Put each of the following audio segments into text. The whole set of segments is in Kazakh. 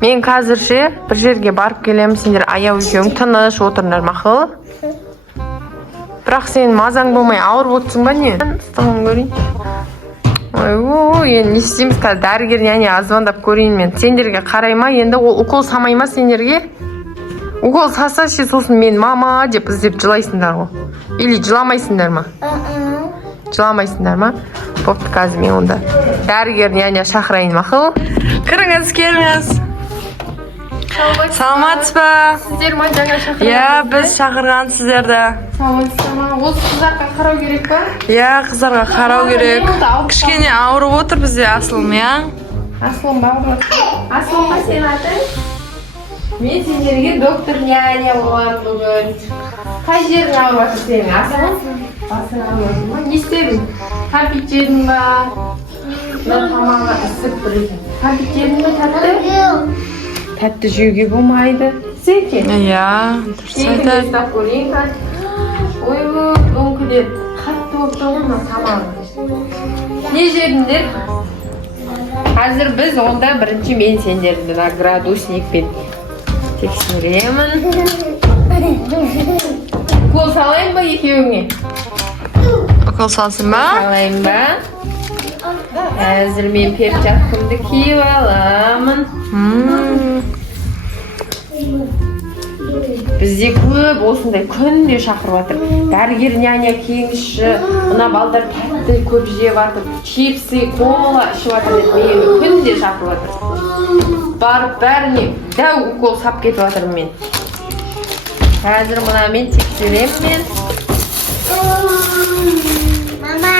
Мен қазірше бір жерге барып келемін, сендер аяу екеуің тыныш отырыңдар мақұл. Бірақ сен мазаң болмай ауырып отырсың ба не? Стамын көрейін. Ой, енді не істейміз қазір дәрігер няня звондап көрейін мен. Сендерге қарай ма енді, ол укол самай ма сендерге? Укол саса ше сосын мен мама деп іздеп жылайсыңдар ғой. Или жыламайсыңдар ма? Жыламайсыңдар ма? Бопты қазір мен онда дәрігер няня шақырайын мақұл. Кіріңіз, келіңіз. Саламатсыз ба? Сіздер ма жаңа шақырған? Иә, біз шақырған сіздерді. Саламатсыз ма? Осы қыздарға қарау керек па? Иә, қыздарға қарау керек. Кішкене ауырып отыр бізде Асылым, иә? Асылым бауыр. Асылымға сен атың? Мен сендерге доктор няня боламын бүгін. Қай жерің ауырып жатыр сенің? Асылым? Басың ауырып жатыр ма? Не істедің? Кәмпит жедің ба? Мен тамағы ісіп тұр екен. Кәмпит жедің ба тәтті? Тәтті жеуге болмайды. Секе? Иә, дұрыс айтады. Ой, өңкілер қатты болып тұрмын тамағы. Не жедіңдер? Қазір біз онда бірінші мен сендерді градусникпен тексеремін. Укол салайын ба екеуіңе? Укол салсын ба? Салайын ба? Қазір мен перчаткамды киіп аламын. Бізде көп осындай күнде шақырып жатыр. Дәрігер няня келіңізші, мына балдар тәтті көп жеп жатыр, чипсы, кола ішіп жатыр деп мені күнде шақырып жатыр. Барып бәріне дәу укол сап кетіп жатырмын мен. Қазір мына мен тексеремін мен. Мама.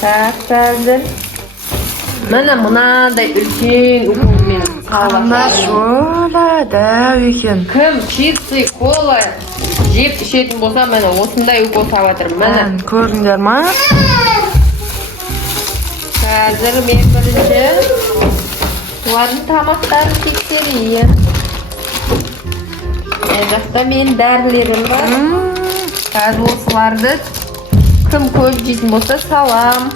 Так, қазір. Міне мынадай үлкен уколмен салып дәу екен. Кім чипсы, кола жеп ішетін болса, міне осындай укол салып жатырмын. Міне көрдіңдер ма? Қазір мен бірінші олардың тамақтарын тексерейін. Жақта мен дәрілерім бар. Қазір осыларды кім көп жейтін болса салам.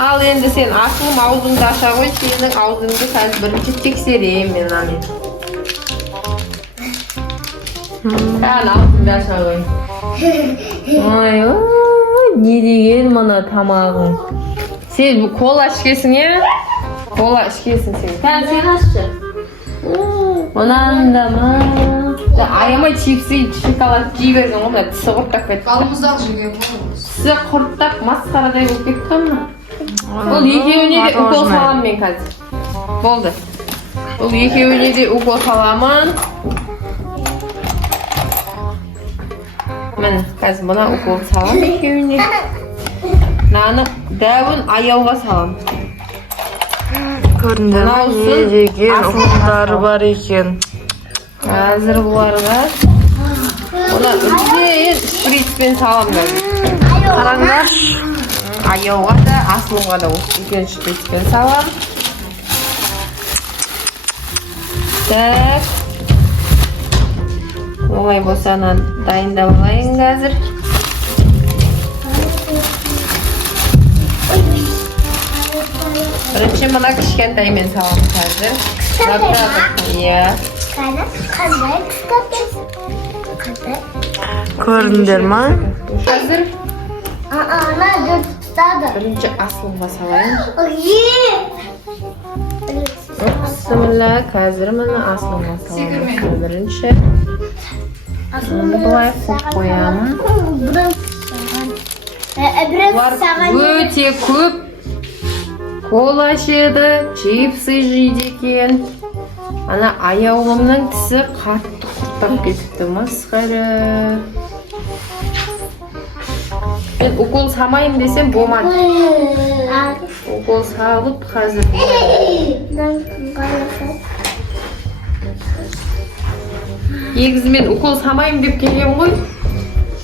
Ал енді сен Асылым аузыңды аша қой, сенің аузыңды қазір бірінші тексерейін мен амен. Аузыңды аша қой. Ой, не деген мына тамағың. Сен кола ішкесің, е? Кола ішкесің сен. Сен ашшы. Мұнанда ма? Аямай чипсы, шоколад жей берген ғой, тісі құрттап кетті. Қалымыздағы жеген ғой. Тісі құрттап, масқарадай болып кетті ма? Бұл екеуіне де укол саламын мен қазір. Болды. Бұл екеуіне де укол саламын. Міне, қазір мұна укол салам екеуіне. Наны дәуін аяуға салам. Көріндер ме? Не деген уколдары бар екен. Қазір бұларға мұна үлкен шприцпен салам. Қараңдар. Аяуға да, Асылымға да үлкен шприцпен салам. Так. Олай болса дайындап алайын қазір. Бірінші мұна кішкентаймен салам қазір. Иә. Көріндер ма? Қазір бірінші Асылымға салайын. Бісміллә, қазір мұны Асылымға салайын. Бірінші бұлай қойып қоямын. Бұлар өте көп кола жеді, чипсы жейді екен. Ана аяулымның тісі қатты құрттап кетіпті, масқара. Мен укол самайын десем болмады. Укол салып қазір. Егіз мен укол самайын деп келген ғой.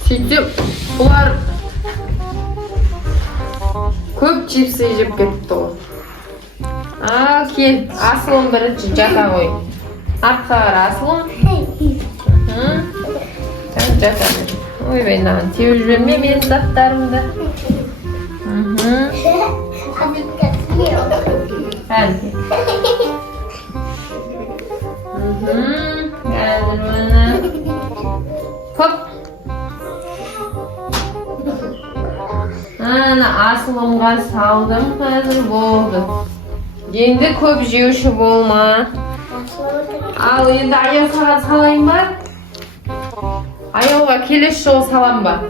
Сөйтсем, бұлар көп чипсы жеп кетіпті ғой. Кел, Асылым бірінші жата ғой. Артқа қара Асылым. Жата. Ойбай, наған теуіп жіберме менің заттарымды. Hadi. Geldir bana. Hop. Ana asılımga saldım hazır oldu. Endi ko'p jeyushi bo'lma. Al endi ayolga salayım bak. Ayolga kelish show salam bak.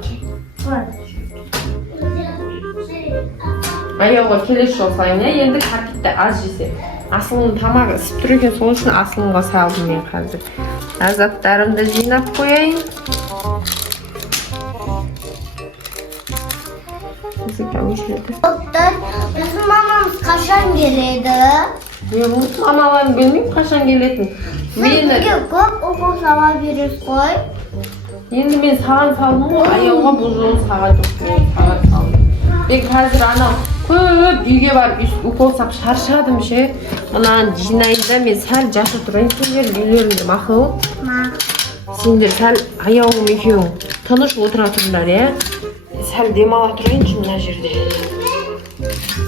Ayolga kelish show salayım ya. Endi tarkibda az jese. Asılım tamagı isib tur ekan, so'ng uchun asılımga saldim men hozir. Azatlarimni jiyab qo'yayım. Doktor, bizim mamamız kaçan geliydi? Ya bu analarını bilmeyim kaçan geletini. Çünkü көп okul sabah virüs koy. Endi men sagan saldım o ayolga bu жолы sagan жоқ, men sagan saldım. Мен қазір анау көп үйге барып укол сап шаршадым ше. Мынаны жинайын да мен сәл жата тұрайын, сендер үйлеріңде мақұл. Сендер сәл аяулым екеуің тыныш отыра тұрыңдар, иә? Сәл демала тұрайыншы мына жерде.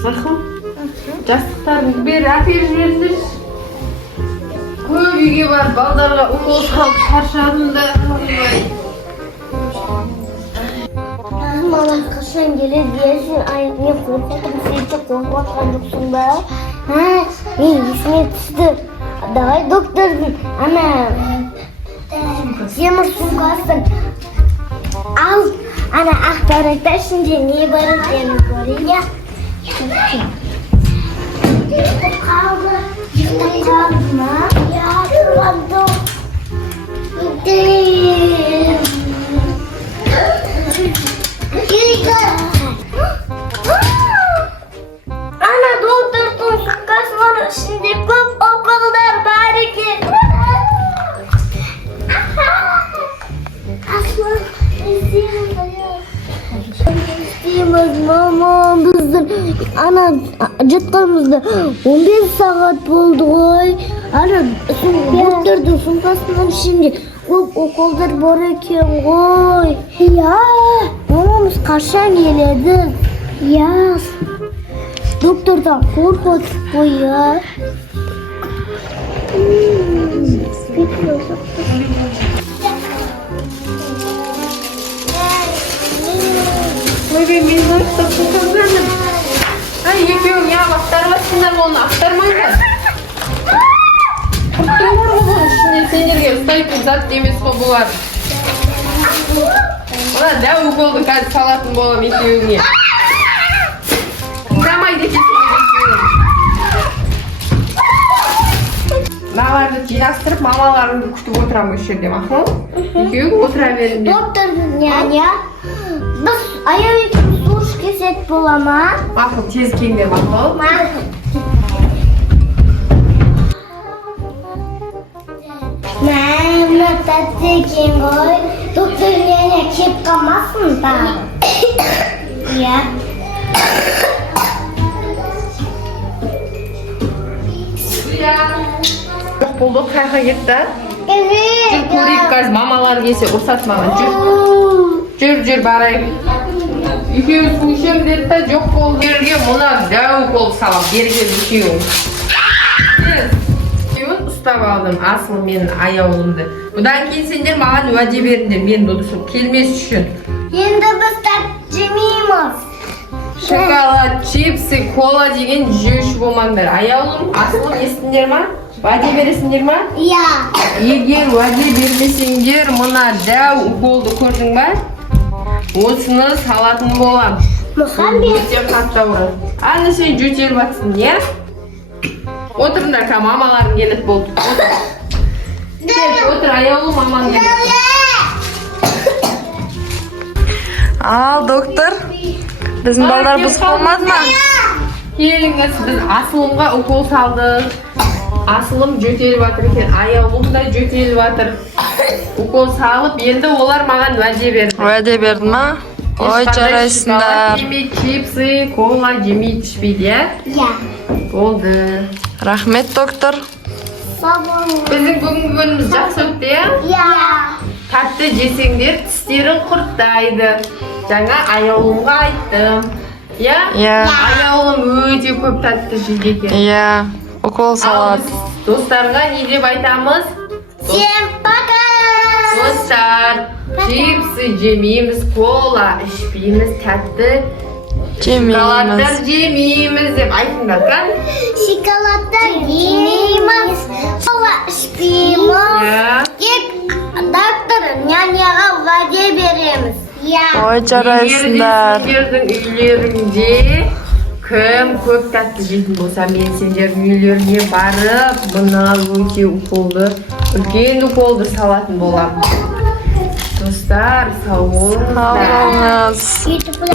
Мақұл? Жастықтарыңды бер, әпер жіберіңдерші. Көп үйге барып балдарға укол салып шаршадым да. Mamam kaçan gelir diyesin. Ay ne korkuttum, sen hiç korkutkan yoksun be. Ha, esime düştü. Давай doktor, ana. Темір сумкасын al. Ana aktarıkta şimdi ne barın seni göreyim ya. Yırtıp kaldı. Yırtıp kaldı mı? Ya durmadım. Gideyim. Ana doldurdun sukas bana şimdi көп okullar bari ki. Aslı isteyemez mama bizden ana жатқанымызда 15 saat болды ғой. Ana doldurdun suмкасының şimdi көп okullar бар екен ғой. Ya mamamız kaçan geledi. Ya doktordan korkuttuk koyuyor. Ой, мен заттап қалғаным. Ай, екеуің я ақтармайсыңдар, оны ақтармайсыңдар. Құрттың бар ғой бұның ішінде сендерге ұстайтын зат емес қой бұлар. Мына дәу уколды қазір салатын болам екеуіңе. Тыңдамайды екенсіңдер екеуің. Мыналарды жинастырып, мамаларыңды күтіп отырамын осы жерде, мақұл? Екеуің отыра беріңдер. Доктор няня, біз аяу екеуміз су ішкесек бола ма? Мақұл, тез келіңдер, мақұл? Мақұл. Мына тәтті екен ғой. Доктор няня кеп қалмасын ба? Иә. Жоқ болды, қайқа кетті. Жүр көрейік қазір мамалар келсе ұрсат маған. Жүр барайық. Екеуі су ішем деді да жоқ бол берге мұна дәу укол салам берген екеуің. Екеуін ұстап алдым асыл менің аяулымды. Бұдан кейін сендер маған уәде беріңдер мен дұрысып келмес үшін. Енді біз тәт жемейміз. Шоколад, чипсы, кола деген жеуші болмаңдар. Аяулым, асылым естіңдер ма? Уәде бересіңдер ма? Иә. Егер уәде бермесеңдер мұна дәу уколды көрдің ба? Осыны салатын болам. Мұхаммед. Өте қатты ұрады. Аны сен жөтеліп атсың, не? Отырыңдар, мамаларың келіп болды. Отыр, аяулым мамаң келіп. Ал, доктор. Біздің балдар бұз қалмады ма? Келіңіз, біз асылымға укол салдық. Асылым жөтеліп атыр екен, аяулым да жөтеліп атыр. Укол салып, енді олар маған уәде берді. Уәде берді ма? Ой, жарайсыңдар. Жемей, чипсы, кола жемей ішпейді, иә? Иә. Болды. Рахмет, доктор. Сабын. Біздің бүгінгі күніміз жақсы өтті, иә? Иә. Тәтті жесеңдер, тістерің құрттайды. Жаңа аяулымға айттым. иә Иә. аяулым өте көп тәтті жейді екен. Иә, укол Ал салады. біз достарға не деп айтамыз? Всем пока! Достар, чипсы жемейміз, кола ішпейміз, тәтті шоколадтар Жемейміз. жемейміз деп айтыңдар, кән? Шоколадтар жемейміз, кола ішпейміз. Иә. Тек доктор няняға уәде береміз. Иә. Ой, жарайсыңдар. Сендердің үйлеріңде кім көп тәтті жейтін болса, мен сендердің үйлеріне барып, мына өте уколды, үлкен уколды салатын боламын. Достар, сау болыңыздар. Сау болыңыз.